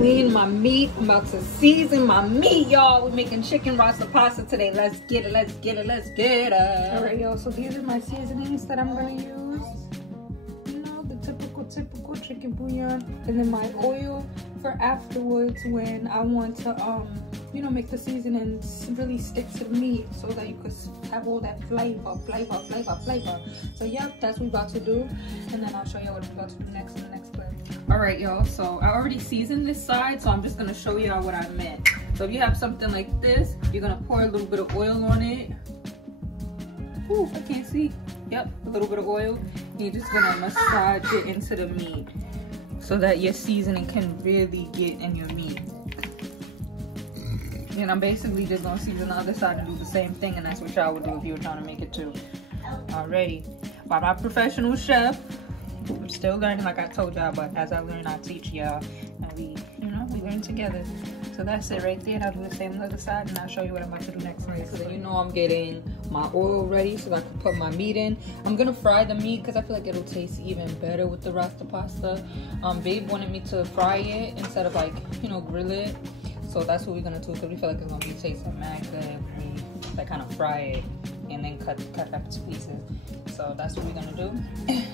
clean my meat. I'm about to season my meat, y'all. We're making chicken Rasta pasta today. Let's get it, let's get it, let's get it. All right, y'all, so these are my seasonings that I'm gonna use. You know, the typical chicken bouillon. And then my oil for afterwards when I want to, you know, make the seasoning really stick to the meat so that you could have all that flavor. So yep, that's what we're about to do. And then I'll show you what we're about to do next in the next clip. All right, y'all, so I already seasoned this side, so I'm just gonna show y'all what I meant. So if you have something like this, you're gonna pour a little bit of oil on it. Ooh, I can't see. Yep, a little bit of oil. And you're just gonna massage it into the meat so that your seasoning can really get in your meat. And I'm basically just gonna season the other side and do the same thing, and that's what y'all would do if you were trying to make it too. Alrighty, by my professional chef. I'm still learning, like I told y'all, but as I learn, I teach y'all, and we, you know, we learn together. So that's it right there. And I'll do the same on the other side, and I'll show you what I'm about to do next. Right, so you know I'm getting my oil ready so that I can put my meat in. I'm gonna fry the meat because I feel like it'll taste even better with the Rasta pasta. Babe wanted me to fry it instead of, like, you know, grill it. So that's what we're gonna do because we feel like it's gonna be tasting mad good if we like kind of fry it and then cut up to pieces. So that's what we're gonna do.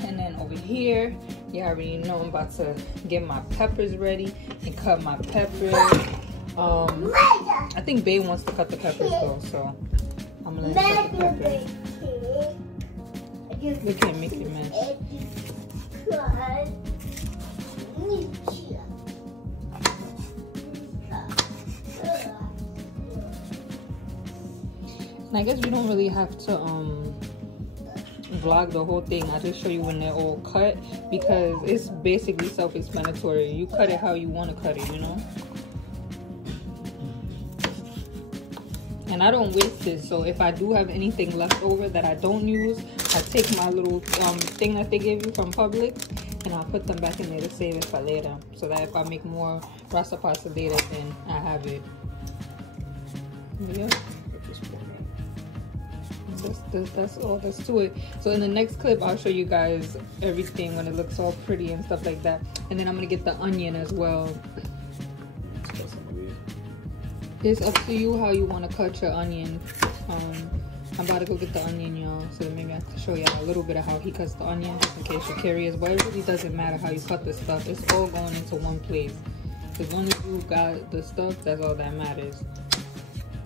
And then over here, you already know I'm about to get my peppers ready and cut my peppers. I think Babe wants to cut the peppers though, so I'm gonna cut the peppers. We can't make it mess. And I guess we don't really have to vlog the whole thing. I just show you when they're all cut because it's basically self-explanatory. You cut it how you want to cut it, you know. And I don't waste this, so if I do have anything left over that I don't use, I take my little thing that they give you from Publix and I'll put them back in there to save it for later, so that if I make more Rasta pasta later, then I have it. Yeah. That's all that's to it. So in the next clip, I'll show you guys everything when it looks all pretty and stuff like that. And then I'm gonna get the onion as well. It's up to you how you want to cut your onion. I'm about to go get the onion, y'all, so maybe I can show y'all a little bit of how he cuts the onion, just in case you're curious. But it really doesn't matter how you cut the stuff. It's all going into one place. As long as you got the stuff, that's all that matters.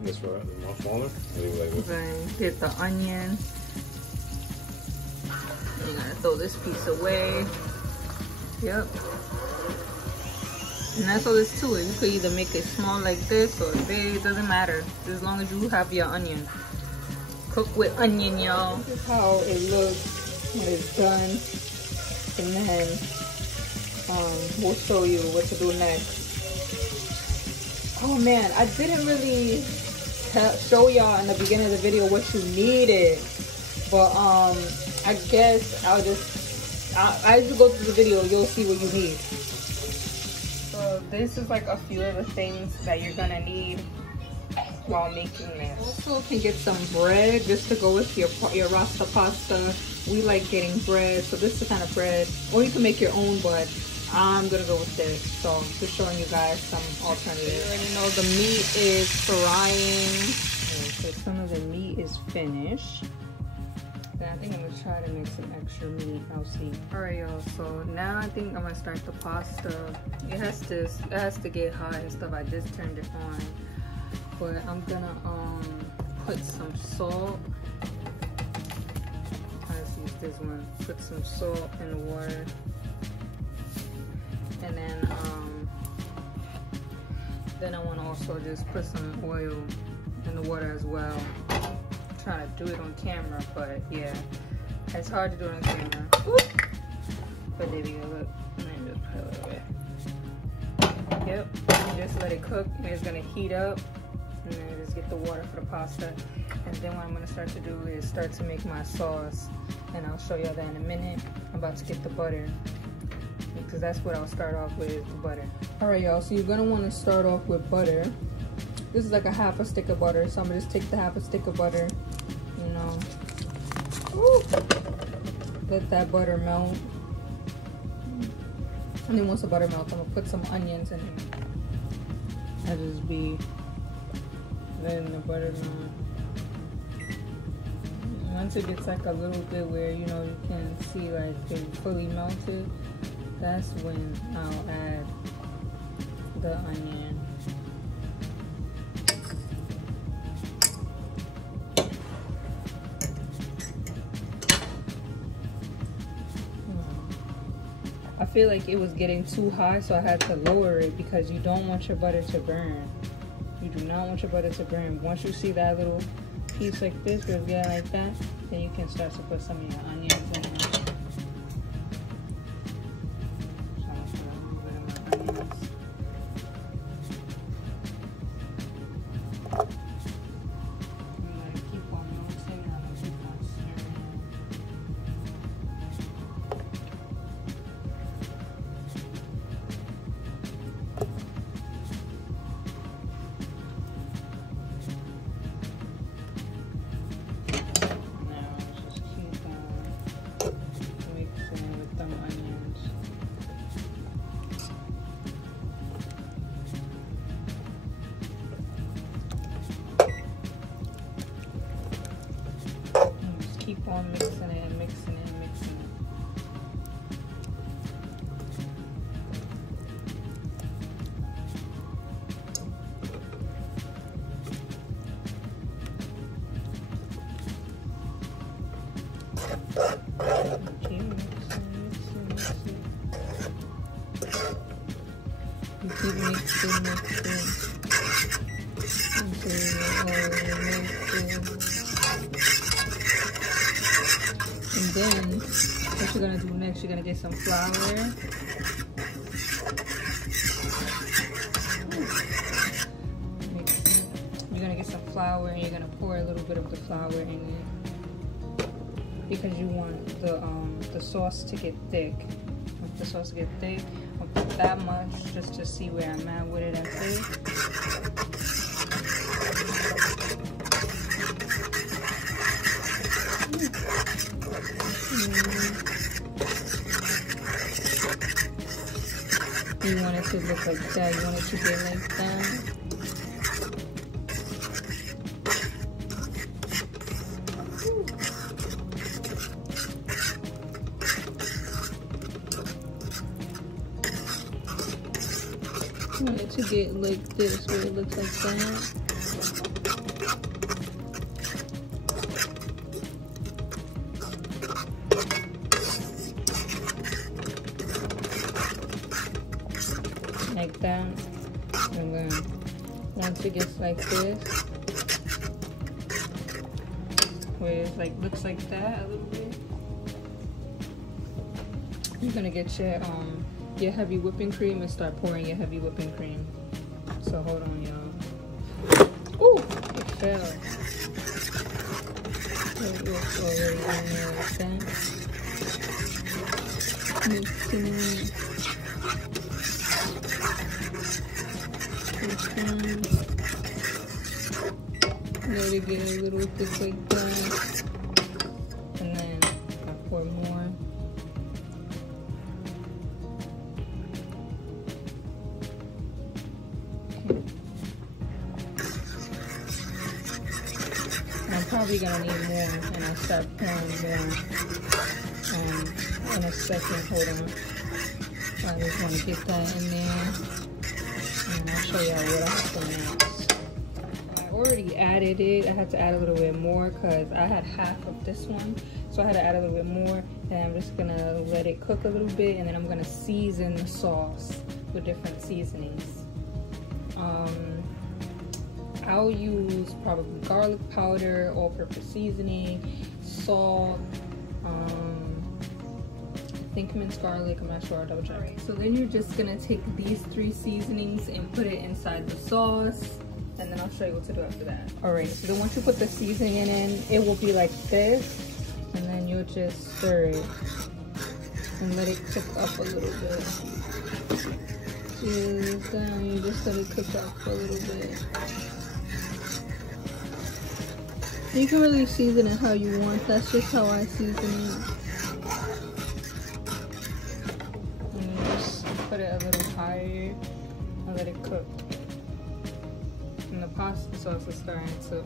This for more smaller? Then get the onion. You're gonna throw this piece away. Yep. And that's all there's to it. You could either make it small like this or big. It doesn't matter. As long as you have your onion. Cook with onion, y'all. This is how it looks when it's done. And then we'll show you what to do next. Oh man, I didn't really show y'all in the beginning of the video what you needed, but I guess as you go through the video, you'll see what you need. So this is like a few of the things that you're gonna need while making this. Also can get some bread just to go with your Rasta pasta. We like getting bread, so this is the kind of bread, or you can make your own, but I'm gonna go with this. So I'm just showing you guys some alternatives. You already know the meat is frying. Okay, so some of the meat is finished. Then I think I'm gonna try to make some extra meat. I'll see. Alright, y'all, so now I think I'm gonna start the pasta. It has to get hot and stuff. I just turned it on. But I'm gonna put some salt. Let's use this one. Put some salt in the water. And then I want to also just put some oil in the water as well. I'm trying to do it on camera, but yeah, it's hard to do it on camera. But there we go, look, and then just put it away. Yep, and just let it cook, and it's gonna heat up, and then just get the water for the pasta. And then what I'm gonna start to do is start to make my sauce, and I'll show y'all that in a minute. I'm about to get the butter, because that's what I'll start off with, is the butter. All right, y'all, so you're gonna want to start off with butter. This is like a half a stick of butter, so I'm gonna just take the half a stick of butter, you know. Woo! Let that butter melt. And then once the butter melts, I'm gonna put some onions in it. That just be letting the butter melt. Once it gets like a little bit where you know you can see like it fully melted, that's when I'll add the onion. I feel like it was getting too high, so I had to lower it because you don't want your butter to burn. You do not want your butter to burn. Once you see that little piece like this, where it's getting like that, then you can start to put some of your onions in there. So I'm gonna put a little bit of my onions. I'm gonna keep on melting, and I'm gonna keep on stirring. Keep on mixing it and mixing it and mixing it. Okay, mixing. You keep mixing until and then what you're gonna do next, you're gonna get some flour. You're gonna get some flour and you're gonna pour a little bit of the flour in it because you want the sauce to get thick. Want the sauce to get thick, I'll put that much just to see where I'm at with it and thick. You want it to look like that. You want it to be like that. You want it to get like this, where it looks like that. Like that, and then once it gets like this, where it like looks like that a little bit, you're gonna get your heavy whipping cream and start pouring your heavy whipping cream. So hold on, y'all. Ooh, it fell. It was already in there like that. Mixing. Let it get a little thick like that, and then I pour more. Okay. I'm probably gonna need more, and I'll start pouring more in a second. Hold on. I just want to get that in there. And I'll show y'all what I have to next. I already added it. I had to add a little bit more because I had half of this one. So I had to add a little bit more. And I'm just gonna let it cook a little bit, and then I'm gonna season the sauce with different seasonings. I'll use probably garlic powder, all-purpose seasoning, salt, I think minced garlic, I'm not sure, I'll double check. Right, so then you're just gonna take these 3 seasonings and put it inside the sauce, and then I'll show you what to do after that. All right, so then once you put the seasoning in, it will be like this, and then you'll just stir it and let it cook up a little bit. Just down, you just let it cook up for a little bit. You can really season it how you want. That's just how I season it. put it a little higher and let it cook. And the pasta sauce is starting to,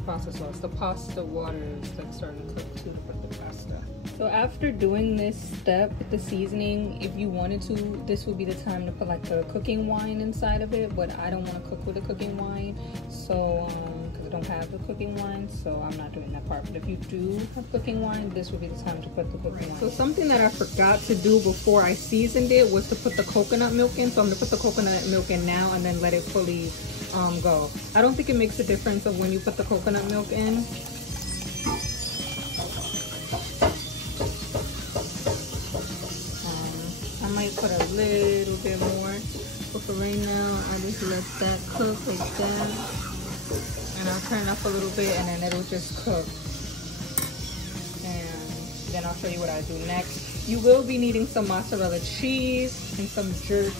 the pasta water is like starting to cook too for the pasta. So after doing this step with the seasoning, if you wanted to, this would be the time to put like the cooking wine inside of it, but I don't want to cook with the cooking wine, so because I don't have the cooking wine, so I'm not doing that part. But if you do have cooking wine, this would be the time to put the cooking wine. So something that I forgot to do before I seasoned it was to put the coconut milk in. So I'm gonna put the coconut milk in now and then let it fully go. I don't think it makes a difference of when you put the coconut milk in. I might put a little bit more, but for right now I just let that cook like that, and I'll turn it up a little bit and then it'll just cook, and then I'll show you what I do next. You will be needing some mozzarella cheese and some jerk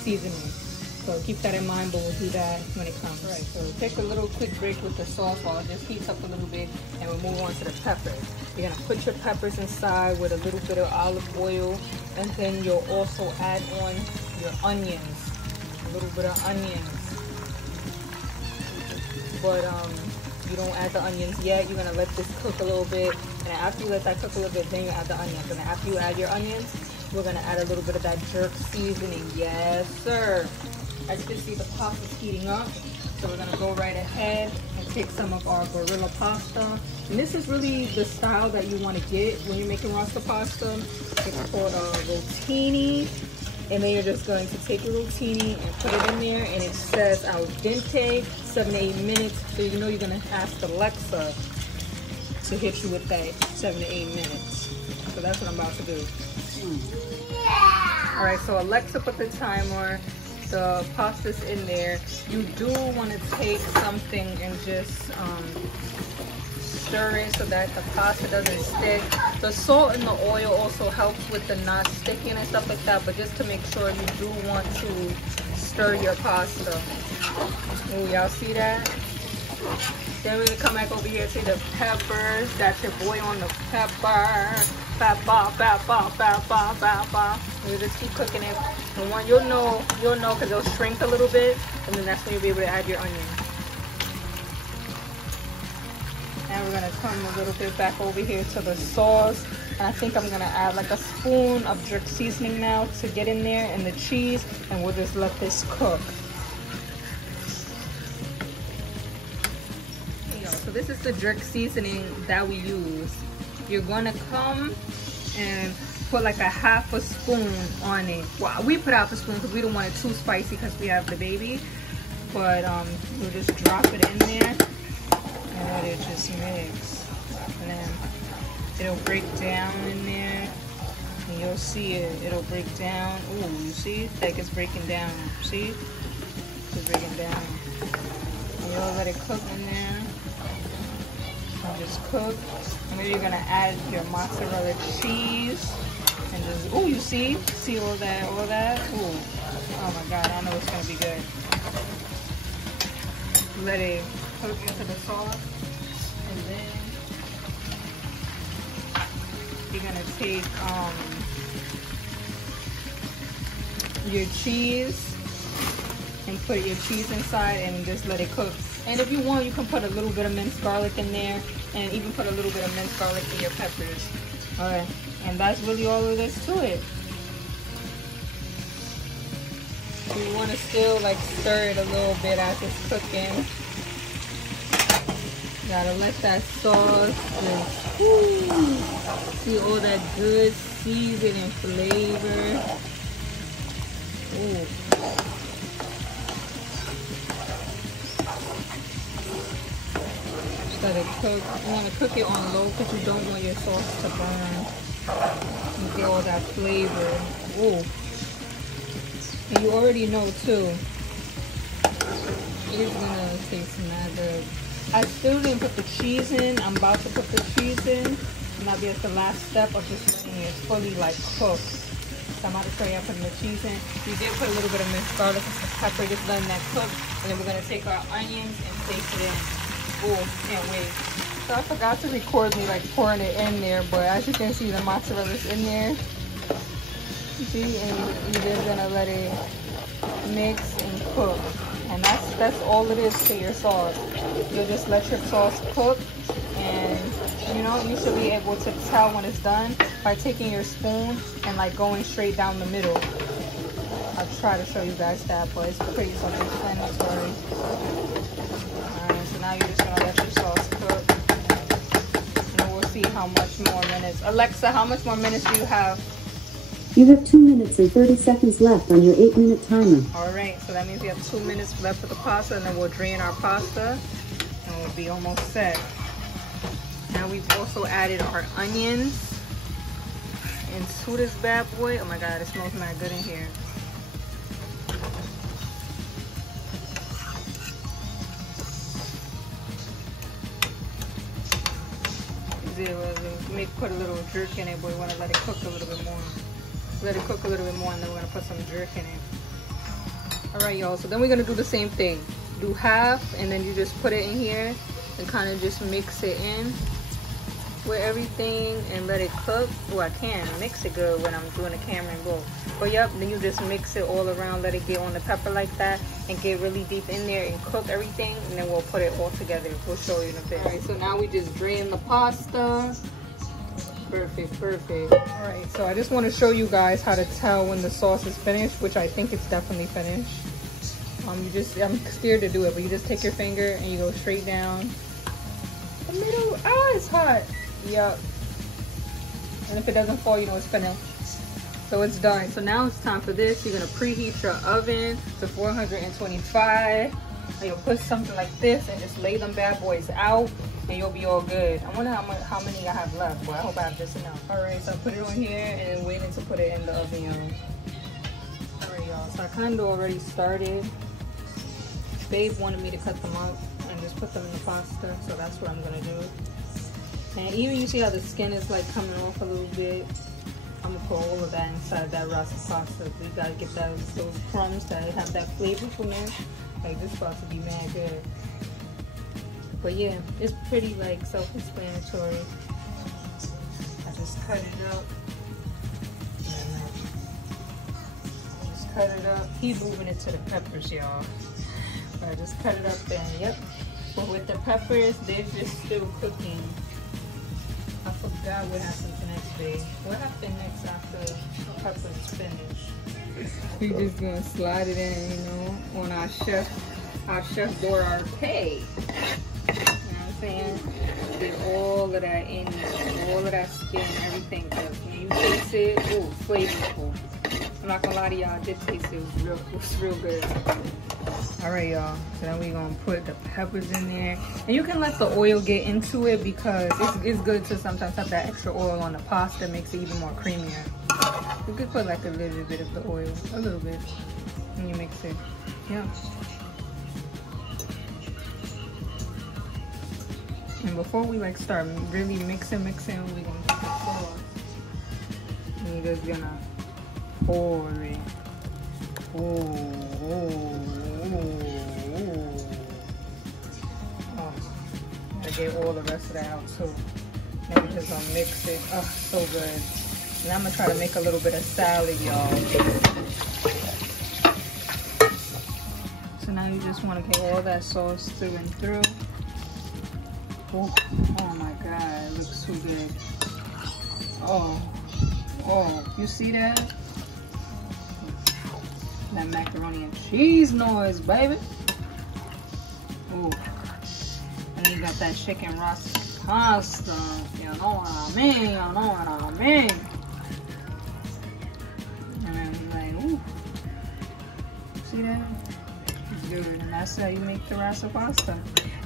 seasoning. So keep that in mind, but we'll do that when it comes. All right, so take a little quick break with the sauce while it just heats up a little bit, and we'll move on to the peppers. You're gonna put your peppers inside with a little bit of olive oil, and then you'll also add on your onions, a little bit of onions. But you don't add the onions yet. You're gonna let this cook a little bit, and after you let that cook a little bit, then you add the onions. And after you add your onions, we're gonna add a little bit of that jerk seasoning. Yes, sir. As you can see, the pasta's heating up, so we're gonna go right ahead and take some of our gorilla pasta. And this is really the style that you want to get when you're making Rasta pasta. It's called rotini, and then you're just going to take your rotini and put it in there, and it says al dente, 7 to 8 minutes. So you know you're gonna ask Alexa to hit you with that 7 to 8 minutes. So that's what I'm about to do. All right, so Alexa put the timer. The pasta's in there. You do want to take something and just stir it so that the pasta doesn't stick. The salt and the oil also helps with the not sticking and stuff like that, but just to make sure, you do want to stir your pasta. Oh, y'all see that? Then we're gonna come back over here to the peppers. That's your boy on the pepper. We just keep cooking it. And when you'll know because they'll shrink a little bit, and then that's when you'll be able to add your onion. And we're gonna come a little bit back over here to the sauce. And I think I'm gonna add like a spoon of jerk seasoning now to get in there, and the cheese, and we'll just let this cook. So this is the jerk seasoning that we use. You're gonna come and put like a half a spoon on it. Well, we put half a spoon because we don't want it too spicy because we have the baby. But we'll just drop it in there and let it just mix. And then it'll break down in there. And you'll see it. It'll break down. Ooh, you see? Like it's breaking down. See? It's breaking down. And you'll let it cook in there. And just cook. And then you're gonna add your mozzarella cheese. And just, oh, you see all that, Ooh, oh my God, I know it's gonna be good. Let it cook into the sauce, and then you're gonna take your cheese and put your cheese inside and just let it cook. And if you want, you can put a little bit of minced garlic in there, and even put a little bit of minced garlic in your peppers. All right. And that's really all there is to it. So you want to still like stir it a little bit as it's cooking. Gotta let that sauce just, woo, see all that good seasoning flavor. Ooh. Just let it cook. You want to cook it on low because you don't want your sauce to burn. You get all that flavor. Ooh. And you already know too, it's gonna taste mad good. I still didn't put the cheese in. I'm about to put the cheese in. And that'll be at the last step of just letting it fully like cook. So I'm about to show you putting the cheese in. We did put a little bit of minced garlic and some pepper, just letting that cook. And then we're gonna take our onions and place it in. Ooh, can't wait. So I forgot to record me like pouring it in there, but as you can see, the mozzarella's in there. See, and you're just gonna let it mix and cook. And that's all it is to your sauce. You'll just let your sauce cook, and you know, you should be able to tell when it's done by taking your spoon and like going straight down the middle. I'll try to show you guys that, but it's pretty self-explanatory. Alright, so now you're just gonna let your sauce cook. And we'll see how much more minutes. Alexa, how much more minutes do you have? You have 2 minutes and 30 seconds left on your 8-minute timer. Alright, so that means we have 2 minutes left for the pasta, and then we'll drain our pasta and we'll be almost set. Now we've also added our onions into this bad boy. Oh my god, it smells mad good in here. Put a little jerk in it, but we want to let it cook a little bit more. Let it cook a little bit more, and then we're going to put some jerk in it. Alright, y'all, so then we're going to do the same thing. Do half, and then you just put it in here and kind of just mix it in with everything and let it cook. Oh, I can mix it good when I'm doing the camera and go. But yep, then you just mix it all around, let it get on the pepper like that and get really deep in there and cook everything, and then we'll put it all together. We'll show you in a bit. Alright, so now we just drain the pasta. Perfect, perfect. Alright, so I just want to show you guys how to tell when the sauce is finished, which I think it's definitely finished. I'm scared to do it, but you just take your finger and you go straight down the middle. Ah, it's hot. Yep. And if it doesn't fall, you know it's finished. So it's done. So now it's time for this. You're gonna preheat your oven to 425. And you'll put something like this and just lay them bad boys out, and you'll be all good. I wonder how many I have left, but I hope I have just enough. Alright, so I put it on here and waiting to put it in the oven, y'all. Alright, y'all, so I kind of already started. Babe wanted me to cut them up and just put them in the pasta, so that's what I'm gonna do. And even you see how the skin is like coming off a little bit. I'm gonna put all of that inside that Rasta pasta. You gotta get those crumbs that have that flavorfulness. Like, this pasta be mad good. But yeah, it's pretty like self-explanatory. I just cut it up. Just cut it up. Keep moving it to the peppers, y'all. I just cut it up and yep. But with the peppers, they're just still cooking. I forgot what happened the next day. What happened next after the peppers finished? We just gonna slide it in, you know, on our chef door arcade. You know what I'm saying? Get all of that in there, all of that skin, everything. Cause when you taste it, ooh, flavorful. I'm not gonna lie to y'all, I did taste it. It was real good. Alright, y'all. So then we're gonna put the peppers in there. And you can let the oil get into it because it's good to sometimes have that extra oil on the pasta. It makes it even more creamier. You could put like a little bit of the oil, a little bit, and you mix it. Yeah. And before we like start really mixing, we're gonna put the sauce. And you're just gonna pour it. Oh. Gotta get all the rest of that out too. Then we're just gonna mix it. Oh, so good. And I'm gonna try to make a little bit of salad, y'all. So now you just wanna get all that sauce through and through. Oh my God, it looks so good. Oh, you see that? That macaroni and cheese noise, baby. Oh, and then you got that chicken Rasta pasta. You know what I mean? You know what I mean? And then like, ooh, see that? It's good. And that's how you make the Rasta pasta.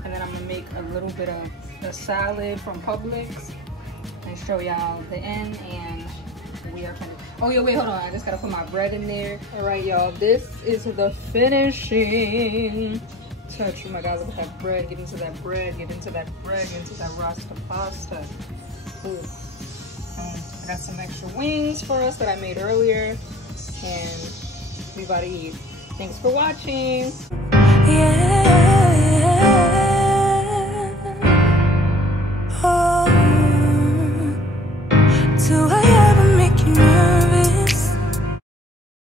And then I'm gonna make a little bit of the salad from Publix and show y'all the end, and we are finished. Oh yeah, wait, hold on. I just gotta put my bread in there. All right, y'all. This is the finishing touch. Oh my God, look at that bread. Get into that bread. Get into that bread. Get into that Rasta pasta. Ooh. I got some extra wings for us that I made earlier, and we about to eat. Thanks for watching. To